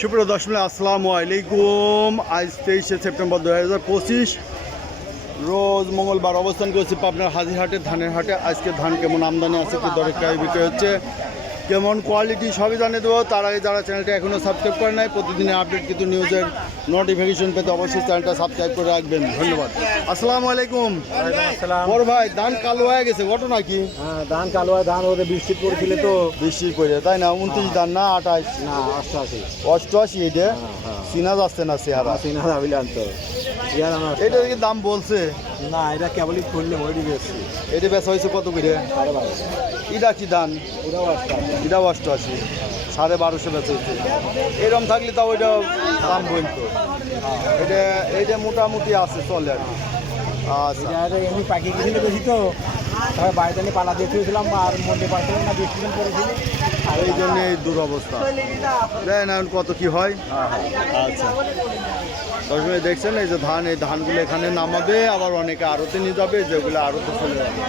সুপ্রিয় দর্শক, আসসালামু আলাইকুম। আজ তেইশে সেপ্টেম্বর দু হাজার পঁচিশ। রোজ মঙ্গলবার অবস্থান করেছি পাবনার হাজিরহাটে, ধানের হাটে। আজকে ধান কেমন আমদানি আছে, কি দরে ক্রয় বিক্রয় হচ্ছে, কেমন কোয়ালিটি সবই জানিয়ে দেবো। তার আগে যারা চ্যানেলটা এখনও সাবস্ক্রাইব করে নাই, প্রতিদিনের আপডেট কিন্তু নিউজের নোটিফিকেশন পেতে অবশ্যই চ্যানেলটা সাবস্ক্রাইব করে রাখবেন। ধন্যবাদ। আসসালামু আলাইকুম। বড় ভাই ধান কালো হয়ে গেছে ঘটনা কি? হ্যাঁ ধান কালো হয় ধান ওদের বৃষ্টি পড়ছিল তো। বৃষ্টি করে তাই না? উনত্রিশ ধান না আঠাশ? না অষ্টআশি। অষ্টআশি এটা? হ্যাঁ। চিনা যাচ্ছে না চেহারা তিন হাজার বিলিয়ন তো। এটা কি দাম বলছে? না এটা কেবলই খুললে ওইটি বেশি এটা বেচা হয়েছে কত করে? এটা কি দান পুরো অষ্টআশি। এটা অষ্টআশি। সাড়ে বারোশো বেচা হয়েছে এরকম থাকলে তাও ওইটা দাম বলতো এটা এইটা মোটামুটি আছে চলে আর কি। আচ্ছা। এমনি পাখি গেছিল বেশি তো। তারপর বাড়িতে নিয়ে পালা দিয়ে থুয়েছিলাম আর মন্দির পাচ্ছিলাম না আর এই জন্য এই দুরবস্থা। দেয় না কত কি হয়। হ্যাঁ হ্যাঁ আচ্ছা দেখছেন এই যে ধান এই ধানগুলো এখানে নামাবে আবার অনেকে আড়তে নিয়ে যাবে যেগুলো আড়তে চলে যাবে।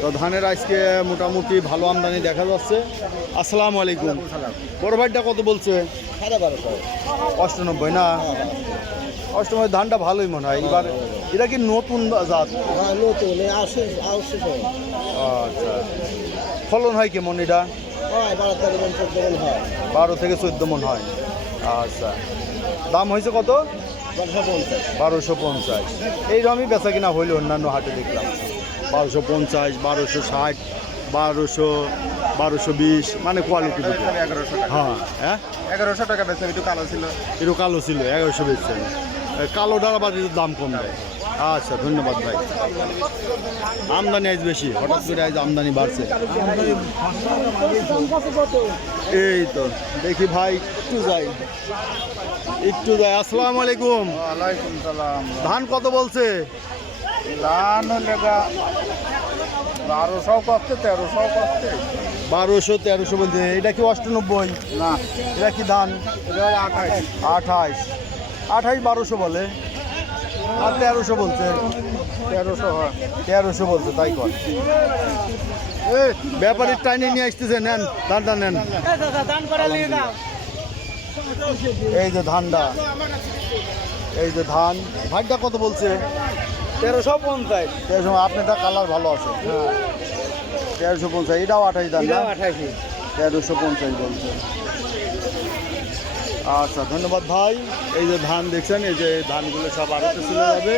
তো ধানের আজকে মোটামুটি ভালো আমদানি দেখা যাচ্ছে। আসসালামু আলাইকুম। ভাইটা কত বলছে? অষ্টানব্বই না? অষ্টনব্বই ধানটা ভালোই মনে হয়। এবার এটা কি নতুন জাত? আচ্ছা ফলন হয় কেমন এটা? বারো থেকে চোদ্দ মন হয়। আচ্ছা। দাম হয়েছে কত? বারোশো পঞ্চাশ। এইরকমই বেচা কিনা হইল অন্যান্য হাটে দেখলাম। বারোশো পঞ্চাশ বারোশো ষাট বারোশো বারোশো বিশ মানে কোয়ালিটি এগারোশো হ্যাঁ হ্যাঁ? এগারোশো টাকা বেশি একটু কালো ছিল। একটু কালো ছিল এগারোশো বেচছেন। কালো ডালাবাদ দাম কম দেয়। আচ্ছা ধন্যবাদ ভাই। আমদানি আজ বেশি হঠাৎ করে আজ আমদানি বাড়ছে। এই তো দেখি ভাই একটু যাই। একটু যাই আসসালামু আলাইকুম। ধান কত বলছে? ধান লেগা বারোশো করতে তেরোশো করতে বারোশো তেরোশো বলছে এটা কি অষ্টানব্বই? না। এটা কি ধান এটা আঠাশ। আঠাইশ আঠাইশ বারোশো বলে। আর তেরোশো বলছে। তেরোশো হয়। তেরোশো বলছে তাই কর ব্যাপারীর টাইনে নিয়ে আসতেছে নেন ধানটা নেন। এই যে ধানটা এই যে ধান ভাইটা কত বলছে? তেরোশো পঞ্চাশ। তেরোশো আপনারটা কালার ভালো আছে তেরোশো পঞ্চাশ এটাও আঠাইশ ধান না? আঠাশি তেরোশো পঞ্চাশ বলছে। আচ্ছা ধন্যবাদ ভাই। এই যে ধান দেখছেন এই যে ধানগুলো সব আড়তে চলে যাবে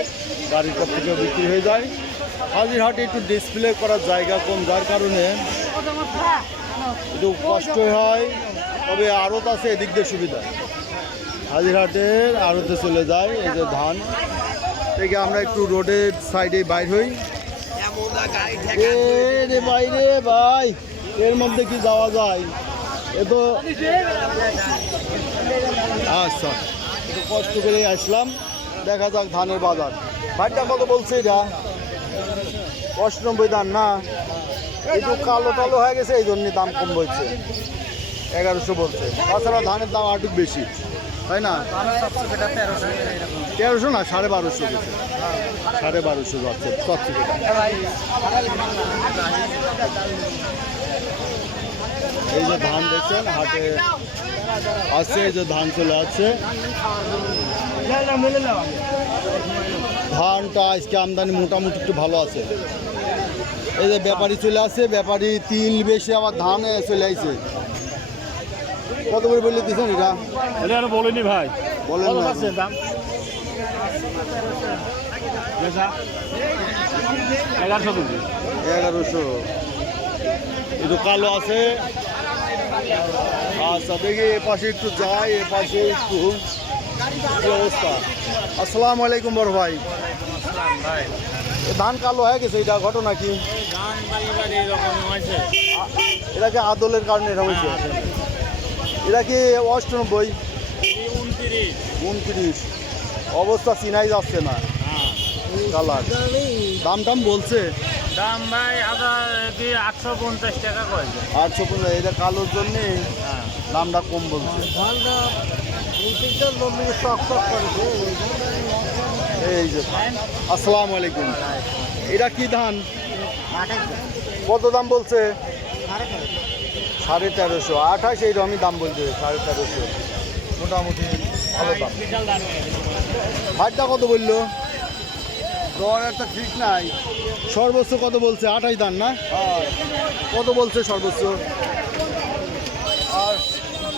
গাড়ির কাছ থেকে বিক্রি হয়ে যায়। হাজিরহাটে একটু ডিসপ্লে করার জায়গা কম যার কারণে একটু কষ্ট হয় তবে আড়ত আছে এদিক দিয়ে সুবিধা। হাজিরহাটের আড়তে চলে যায় এই যে ধান। থেকে আমরা একটু রোডের সাইডে বাইর হই। রে বাইরে ভাই, এর মধ্যে কি যাওয়া যায়? এ তো আচ্ছা কষ্ট করে আসলাম। দেখা যাক ধানের বাজার। ভাইটা কত বলছে এটা? অষ্টানব্বই দাম না? একটু কালো টালো হয়ে গেছে এই জন্যে দাম কম বলছে এগারোশো বলছে। তাছাড়া ধানের দাম আটু বেশি। তাই না? তেরোশো না, সাড়ে বারোশো সাড়ে বারোশো যাচ্ছে এই যে ধান দেখছেন, হাটে আসছে, এই যে ধান চলে আসছে। ধানটা আজকে আমদানি মোটামুটি একটু ভালো আছে। এই যে ব্যাপারী চলে আসছে, ব্যাপারী তিল বেশি আবার ধানে চলে আসছে কত করে বললে দিচ্ছেন এটা? এটা আর বলিনি ভাই। বলেন না। এগারোশো কেজি এগারোশো। একটু কালো আছে। আচ্ছা দেখি এ পাশে একটু যাই এ পাশে একটু অবস্থা? আসসালামু আলাইকুম বড় ভাই। ধান কালো হয়ে গেছে এটা ঘটনা কি? এটা কি আদলের কারণে এটা হয়েছে? এটা কি অষ্টানব্বই? উনত্রিশ। উনত্রিশ। অবস্থা চিনাই যাচ্ছে না। কালার। দাম টাম বলছে? দাম ভাই দিয়ে আটশো পঞ্চাশ টাকা করেছে আটশো পঞ্চাশ এটা কালোর জন্যে হ্যাঁ। দামটা কম বলছে। করেছে এই যে। আসসালামু আলাইকুম। এটা কি ধান? কত দাম বলছে? সাড়ে তেরোশো। আঠাশ এই এইরকমই দাম বলছে সাড়ে তেরোশো। মোটামুটি ভালো দাম। কত বলল? দর একটা ঠিক নাই। সর্বোচ্চ কত বলছে? আঠাশ দান না? কত বলছে সর্বোচ্চ? আর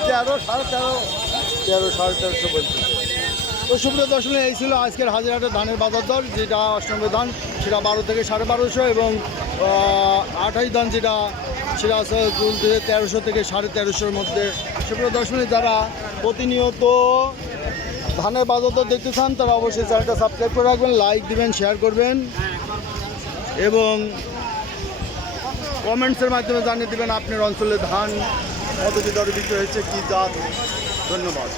তেরো সাড়ে তেরো। তেরো সাড়ে তেরোশো বলছে। তো সুপ্রিয় দর্শক এই ছিল আজকের হাজিরহাটের ধানের বাজার দর যেটা অষ্টমী ধান সেটা বারো থেকে সাড়ে বারোশো এবং আঠাশ ধান যেটা, সেটা চলছে তেরোশো থেকে সাড়ে তেরোশোর মধ্যে। সুপ্রিয় দর্শক যারা প্রতিনিয়ত ধানের বাজার দেখতে চান, তারা অবশ্যই চ্যানেলটা সাবস্ক্রাইব করে রাখবেন, লাইক দিবেন, শেয়ার করবেন এবং কমেন্টসের মাধ্যমে জানিয়ে দেবেন আপনার অঞ্চলে ধান কত কি দরে বিক্রি হয়েছে, কী জাত। ধন্যবাদ।